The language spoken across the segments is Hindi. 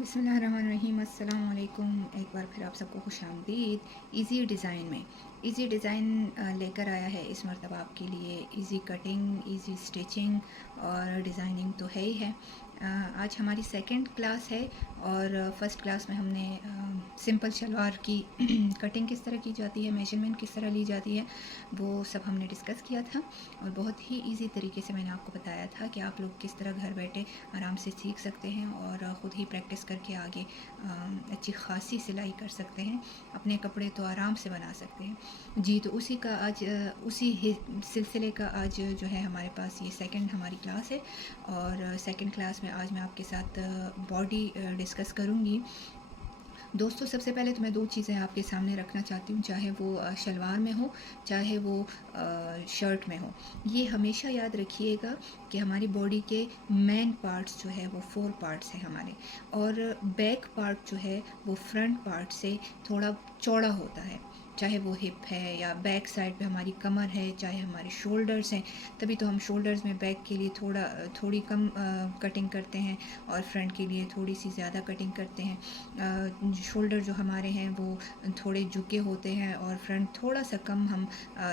बिस्मिल्लाहिर्रहमानिर्रहीम अस्सलाम वालेकुम। एक बार फिर आप सबको खुशामदीद। इजी डिज़ाइन में इजी डिज़ाइन लेकर आया है इस मरतबा आपके लिए। इजी कटिंग, इजी स्टिचिंग और डिज़ाइनिंग तो है ही है। आज हमारी सेकंड क्लास है और फ़र्स्ट क्लास में हमने सिंपल शलवार की कटिंग किस तरह की जाती है, मेजरमेंट किस तरह ली जाती है, वो सब हमने डिस्कस किया था और बहुत ही इजी तरीके से मैंने आपको बताया था कि आप लोग किस तरह घर बैठे आराम से सीख सकते हैं और ख़ुद ही प्रैक्टिस करके आगे अच्छी खासी सिलाई कर सकते हैं। अपने कपड़े तो आराम से बना सकते हैं जी। तो उसी का आज उसी सिलसिले का आज जो है हमारे पास ये सेकंड हमारी क्लास है और सेकंड क्लास में आज मैं आपके साथ बॉडी डिस्कस करूँगी। दोस्तों, सबसे पहले तो मैं दो चीज़ें आपके सामने रखना चाहती हूँ, चाहे वो शलवार में हो चाहे वो शर्ट में हो। ये हमेशा याद रखिएगा कि हमारी बॉडी के मेन पार्ट्स जो है वो 4 पार्ट्स हैं हमारे, और बैक पार्ट जो है वो फ्रंट पार्ट से थोड़ा चौड़ा होता है। चाहे वो हिप है या बैक साइड पे हमारी कमर है, चाहे हमारे शोल्डर्स हैं, तभी तो हम शोल्डर्स में बैक के लिए थोड़ी कम कटिंग करते हैं और फ्रंट के लिए थोड़ी सी ज़्यादा कटिंग करते हैं। शोल्डर जो हमारे हैं वो थोड़े झुके होते हैं और फ्रंट थोड़ा सा कम, हम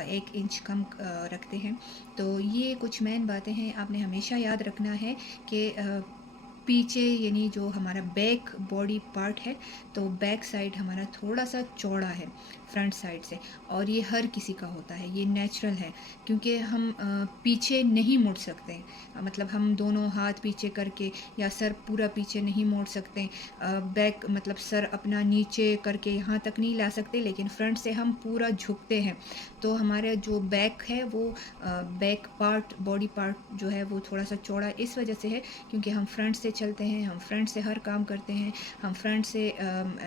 1 इंच कम रखते हैं। तो ये कुछ मेन बातें हैं, आपने हमेशा याद रखना है कि पीछे यानी जो हमारा बैक बॉडी पार्ट है तो बैक साइड हमारा थोड़ा सा चौड़ा है फ्रंट साइड से, और ये हर किसी का होता है, ये नेचुरल है क्योंकि हम पीछे नहीं मुड़ सकते। मतलब हम दोनों हाथ पीछे करके या सर पूरा पीछे नहीं मोड़ सकते। बैक मतलब सर अपना नीचे करके यहाँ तक नहीं ला सकते, लेकिन फ्रंट से हम पूरा झुकते हैं। तो हमारे जो बैक है वो बैक पार्ट, बॉडी पार्ट जो है वो थोड़ा सा चौड़ा इस वजह से है क्योंकि हम फ्रंट से चलते हैं, हम फ्रंट से हर काम करते हैं, हम फ्रंट से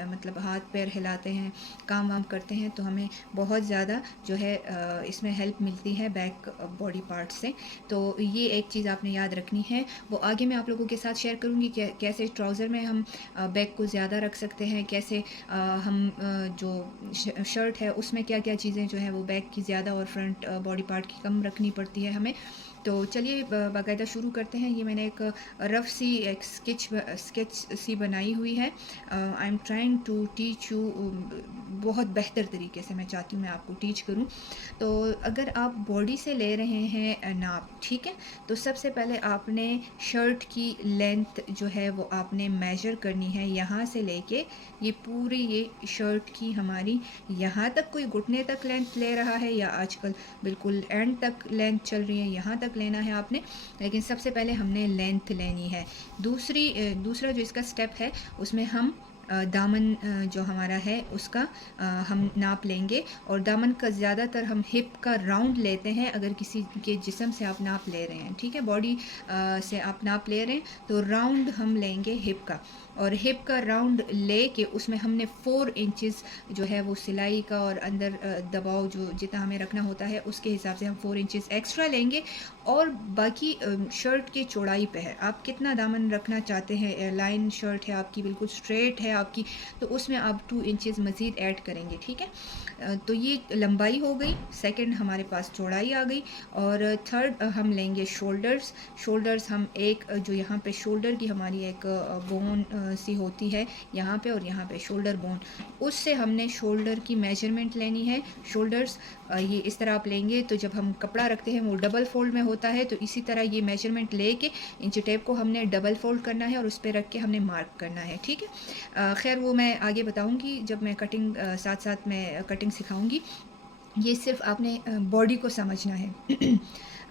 मतलब हाथ पैर हिलाते हैं, काम वाम करते हैं। तो हमें बहुत ज़्यादा जो है इसमें हेल्प मिलती है बैक बॉडी पार्ट से। तो ये एक चीज़ आपने याद रखनी है। वो आगे मैं आप लोगों के साथ शेयर करूँगी कि कैसे ट्राउज़र में हम बैक को ज़्यादा रख सकते हैं, कैसे हम जो शर्ट है उसमें क्या क्या चीज़ें जो है वो बैक की ज़्यादा और फ्रंट बॉडी पार्ट की कम रखनी पड़ती है हमें। तो चलिए बाकायदा शुरू करते हैं। ये मैंने एक रफ़ सी एक स्केच सी बनाई हुई है। I am trying to teach you, बहुत बेहतर तरीके से मैं चाहती हूँ मैं आपको टीच करूँ। तो अगर आप बॉडी से ले रहे हैं नाप, ठीक है, तो सबसे पहले आपने शर्ट की लेंथ जो है वो आपने मेजर करनी है, यहाँ से लेके ये पूरी ये शर्ट की हमारी यहाँ तक, कोई घुटने तक लेंथ ले रहा है या आजकल बिल्कुल एंड तक लेंथ चल रही है, यहाँ तक लेना है आपने। लेकिन सबसे पहले हमने लेंथ लेनी है। दूसरा जो इसका स्टेप है उसमें हम दामन जो हमारा है उसका हम नाप लेंगे, और दामन का ज़्यादातर हम हिप का राउंड लेते हैं। अगर किसी के जिस्म से आप नाप ले रहे हैं, ठीक है, बॉडी से आप नाप ले रहे हैं तो राउंड हम लेंगे हिप का, और हिप का राउंड ले के उसमें हमने 4 इंचेस जो है वो सिलाई का और अंदर दबाव जो जितना हमें रखना होता है उसके हिसाब से हम 4 इंचेस एक्स्ट्रा लेंगे। और बाकी शर्ट की चौड़ाई पे है, आप कितना दामन रखना चाहते हैं। लाइन शर्ट है आपकी, बिल्कुल स्ट्रेट है आपकी, तो उसमें आप 2 इंचेस मज़ीद ऐड करेंगे, ठीक है। तो ये लंबाई हो गई, सेकंड हमारे पास चौड़ाई आ गई, और थर्ड हम लेंगे शोल्डर्स हम एक जो यहाँ पे शोल्डर की हमारी एक बोन सी होती है यहाँ पे, और यहाँ पे शोल्डर बोन, उससे हमने शोल्डर की मेजरमेंट लेनी है। शोल्डर्स ये इस तरह आप लेंगे, तो जब हम कपड़ा रखते हैं वो डबल फोल्ड में होता है, तो इसी तरह ये मेजरमेंट लेके इंची टेप को हमने डबल फोल्ड करना है और उस पर रख के हमने मार्क करना है, ठीक है। खैर वो मैं आगे बताऊंगी जब मैं कटिंग साथ साथ मैं कटिंग सिखाऊंगी। ये सिर्फ आपने बॉडी को समझना है।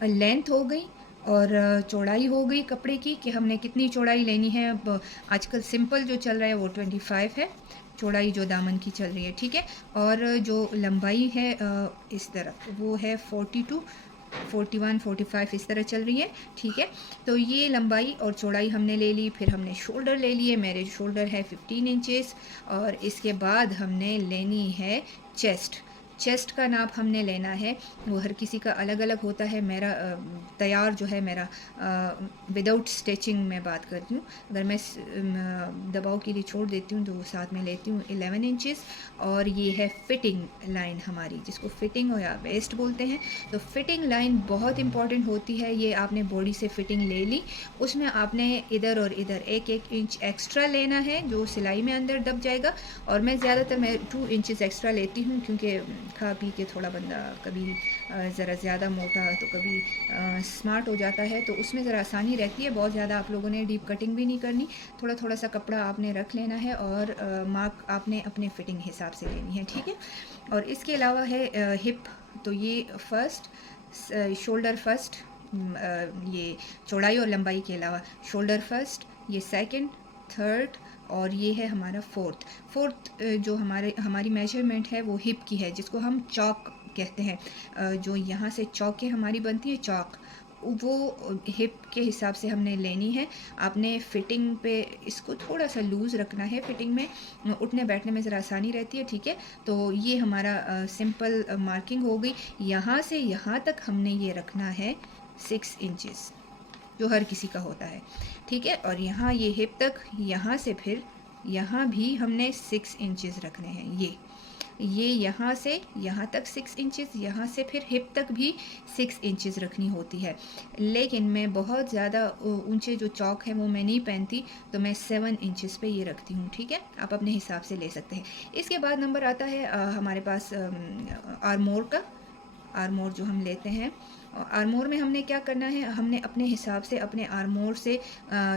लेंथ हो गई और चौड़ाई हो गई कपड़े की कि हमने कितनी चौड़ाई लेनी है। अब आजकल सिंपल जो चल रहा है वो 25 है चौड़ाई जो दामन की चल रही है, ठीक है। और जो लंबाई है इस तरफ वो है 42, 41, 45 इस तरह चल रही है, ठीक है। तो ये लंबाई और चौड़ाई हमने ले ली। फिर हमने शोल्डर ले लिए, मेरे शोल्डर है 15 इंचेस, और इसके बाद हमने लेनी है चेस्ट। चेस्ट का नाप हमने लेना है, वो हर किसी का अलग अलग होता है। मेरा तैयार जो है मेरा विदाउट स्टिचिंग मैं बात करती हूँ, अगर मैं दबाव के लिए छोड़ देती हूँ तो साथ में लेती हूँ 11 इंचेस। और ये है फिटिंग लाइन हमारी, जिसको फिटिंग या वेस्ट बोलते हैं। तो फिटिंग लाइन बहुत इंपॉर्टेंट होती है। ये आपने बॉडी से फिटिंग ले ली, उसमें आपने इधर और इधर 1-1 इंच एक्स्ट्रा लेना है जो सिलाई में अंदर दब जाएगा। और मैं ज़्यादातर 2 इंचेस एक्स्ट्रा लेती हूँ, क्योंकि खा पी के थोड़ा बंदा कभी ज़रा ज़्यादा मोटा तो कभी स्मार्ट हो जाता है, तो उसमें ज़रा आसानी रहती है। बहुत ज़्यादा आप लोगों ने डीप कटिंग भी नहीं करनी, थोड़ा थोड़ा सा कपड़ा आपने रख लेना है और मार्क आपने अपने फिटिंग हिसाब से लेनी है, ठीक है। और इसके अलावा है हिप, तो ये फर्स्ट, शोल्डर फर्स्ट, ये चौड़ाई और लंबाई के अलावा शोल्डर फर्स्ट, ये सेकंड, थर्ड, और ये है हमारा फोर्थ जो हमारी मेजरमेंट है वो हिप की है, जिसको हम चौक कहते हैं। जो यहाँ से चौकें हमारी बनती है चौक, वो हिप के हिसाब से हमने लेनी है। आपने फिटिंग पे इसको थोड़ा सा लूज़ रखना है, फिटिंग में उठने बैठने में ज़रा आसानी रहती है, ठीक है। तो ये हमारा सिंपल मार्किंग हो गई। यहाँ से यहाँ तक हमने ये रखना है 6 इंचेस, जो हर किसी का होता है, ठीक है। और यहाँ ये हिप तक, यहाँ से फिर यहाँ भी हमने 6 इंचेस रखने हैं। ये यहाँ से यहाँ तक 6 इंचेस, यहाँ से फिर हिप तक भी 6 इंचेस रखनी होती है। लेकिन मैं बहुत ज़्यादा ऊंचे जो चौक है वो मैं नहीं पहनती, तो मैं 7 इंचेस पे ये रखती हूँ, ठीक है। आप अपने हिसाब से ले सकते हैं। इसके बाद नंबर आता है हमारे पास आर्मोर का। आर्मोर जो हम लेते हैं, आर्मोर में हमने क्या करना है, हमने अपने हिसाब से अपने आर्मोर से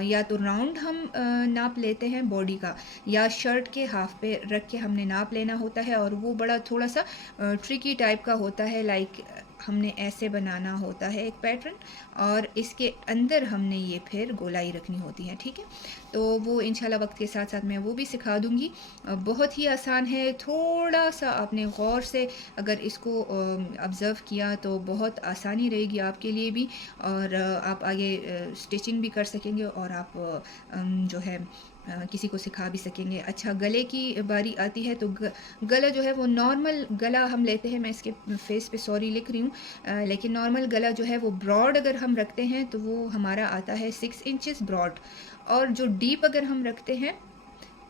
या तो राउंड हम नाप लेते हैं बॉडी का, या शर्ट के हाफ पे रख के हमने नाप लेना होता है। और वो बड़ा थोड़ा सा ट्रिकी टाइप का होता है, लाइक हमने ऐसे बनाना होता है एक पैटर्न, और इसके अंदर हमने ये फिर गोलाई रखनी होती है, ठीक है। तो वो इंशाल्लाह वक्त के साथ साथ मैं वो भी सिखा दूँगी। बहुत ही आसान है, थोड़ा सा आपने गौर से अगर इसको ऑब्ज़र्व किया तो बहुत आसानी रहेगी आपके लिए भी, और आप आगे स्टिचिंग भी कर सकेंगे, और आप जो है किसी को सिखा भी सकेंगे। अच्छा, गले की बारी आती है, तो गला जो है वो नॉर्मल गला हम लेते हैं। मैं इसके फेस पे सॉरी लिख रही हूँ, लेकिन नॉर्मल गला जो है वो ब्रॉड अगर हम रखते हैं तो वो हमारा आता है 6 इंचेस ब्रॉड। और जो डीप अगर हम रखते हैं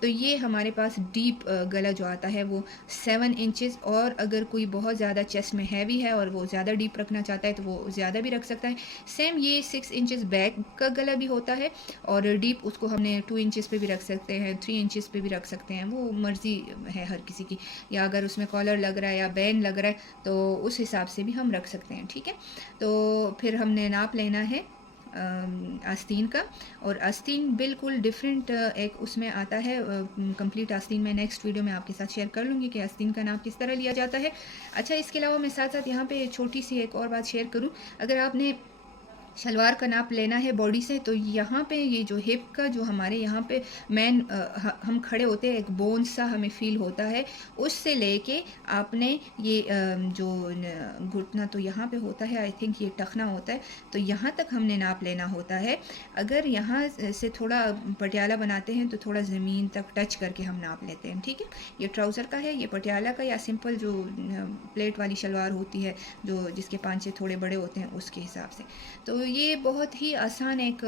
तो ये हमारे पास डीप गला जो आता है वो 7 इंचेस। और अगर कोई बहुत ज़्यादा चेस्ट में हैवी है और वो ज़्यादा डीप रखना चाहता है तो वो ज़्यादा भी रख सकता है। सेम ये 6 इंचेस बैक का गला भी होता है, और डीप उसको हमने 2 इंचेस पे भी रख सकते हैं, 3 इंचेस पे भी रख सकते हैं, वो मर्ज़ी है हर किसी की। या अगर उसमें कॉलर लग रहा है या बैन लग रहा है तो उस हिसाब से भी हम रख सकते हैं, ठीक है। तो फिर हमने नाप लेना है आस्तीन का, और आस्तीन बिल्कुल डिफरेंट एक उसमें आता है। कंप्लीट आस्तीन मैं नेक्स्ट वीडियो में आपके साथ शेयर कर लूँगी कि आस्तीन का नाप किस तरह लिया जाता है। अच्छा, इसके अलावा मैं साथ साथ यहाँ पे छोटी सी एक और बात शेयर करूँ। अगर आपने शलवार का नाप लेना है बॉडी से, तो यहाँ पे ये जो हिप का जो हमारे यहाँ पे मेन हम खड़े होते हैं, एक बोन सा हमें फील होता है, उससे लेके आपने ये जो घुटना तो यहाँ पे होता है, आई थिंक ये टखना होता है, तो यहाँ तक हमने नाप लेना होता है। अगर यहाँ से थोड़ा पटियाला बनाते हैं तो थोड़ा ज़मीन तक टच करके हम नाप लेते हैं, ठीक है। ये ट्राउज़र का है, ये पटियाला का, या सिंपल जो प्लेट वाली शलवार होती है जो जिसके पांचे थोड़े बड़े होते हैं उसके हिसाब से। तो ये बहुत ही आसान एक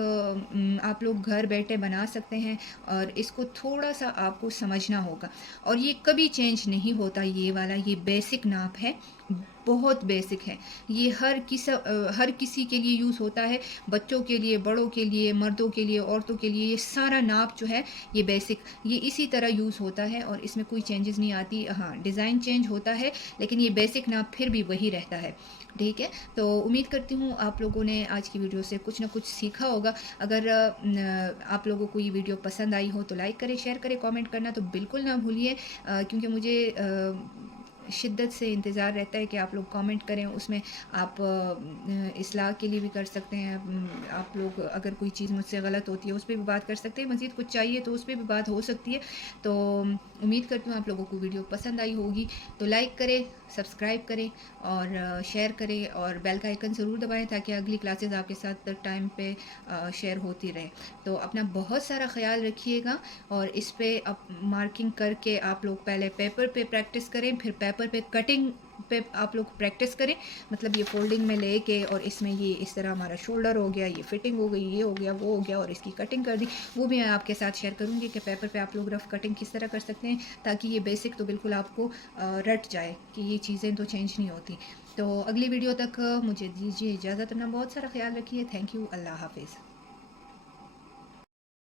आप लोग घर बैठे बना सकते हैं, और इसको थोड़ा सा आपको समझना होगा। और ये कभी चेंज नहीं होता, ये वाला ये बेसिक नाप है, बहुत बेसिक है। ये हर किसी के लिए यूज़ होता है, बच्चों के लिए, बड़ों के लिए, मर्दों के लिए, औरतों के लिए। ये सारा नाप जो है ये बेसिक, ये इसी तरह यूज़ होता है, और इसमें कोई चेंजेस नहीं आती। हाँ, डिज़ाइन चेंज होता है, लेकिन ये बेसिक नाप फिर भी वही रहता है, ठीक है। तो उम्मीद करती हूँ आप लोगों ने आज की वीडियो से कुछ ना कुछ सीखा होगा। अगर आप लोगों को ये वीडियो पसंद आई हो तो लाइक करें, शेयर करें, कमेंट करना तो बिल्कुल ना भूलिए, क्योंकि मुझे शिद्दत से इंतज़ार रहता है कि आप लोग कमेंट करें। उसमें आप इस्लाह के लिए भी कर सकते हैं। आप लोग अगर कोई चीज़ मुझसे गलत होती है उस पर भी बात कर सकते हैं, मज़ीद कुछ चाहिए तो उस पर भी बात हो सकती है। तो उम्मीद करती हूँ आप लोगों को वीडियो पसंद आई होगी। तो लाइक करें, सब्सक्राइब करें, और शेयर करें, और बेल का आइकन ज़रूर दबाएं ताकि अगली क्लासेस आपके साथ टाइम पे शेयर होती रहे। तो अपना बहुत सारा ख्याल रखिएगा, और इस पर अब मार्किंग करके आप लोग पहले पेपर पे प्रैक्टिस करें, फिर पेपर पे कटिंग पे आप लोग प्रैक्टिस करें, मतलब ये फ़ोल्डिंग में लेके और इसमें ये इस तरह हमारा शोल्डर हो गया, ये फिटिंग हो गई, ये हो गया, वो हो गया और इसकी कटिंग कर दी। वो भी मैं आपके साथ शेयर करूँगी कि पेपर पे आप लोग रफ़ कटिंग किस तरह कर सकते हैं, ताकि ये बेसिक तो बिल्कुल आपको रट जाए कि ये चीज़ें तो चेंज नहीं होती। तो अगली वीडियो तक मुझे दीजिए इजाज़त, अपना बहुत सारा ख़्याल रखिए। थैंक यू, अल्लाह हाफ़िज़।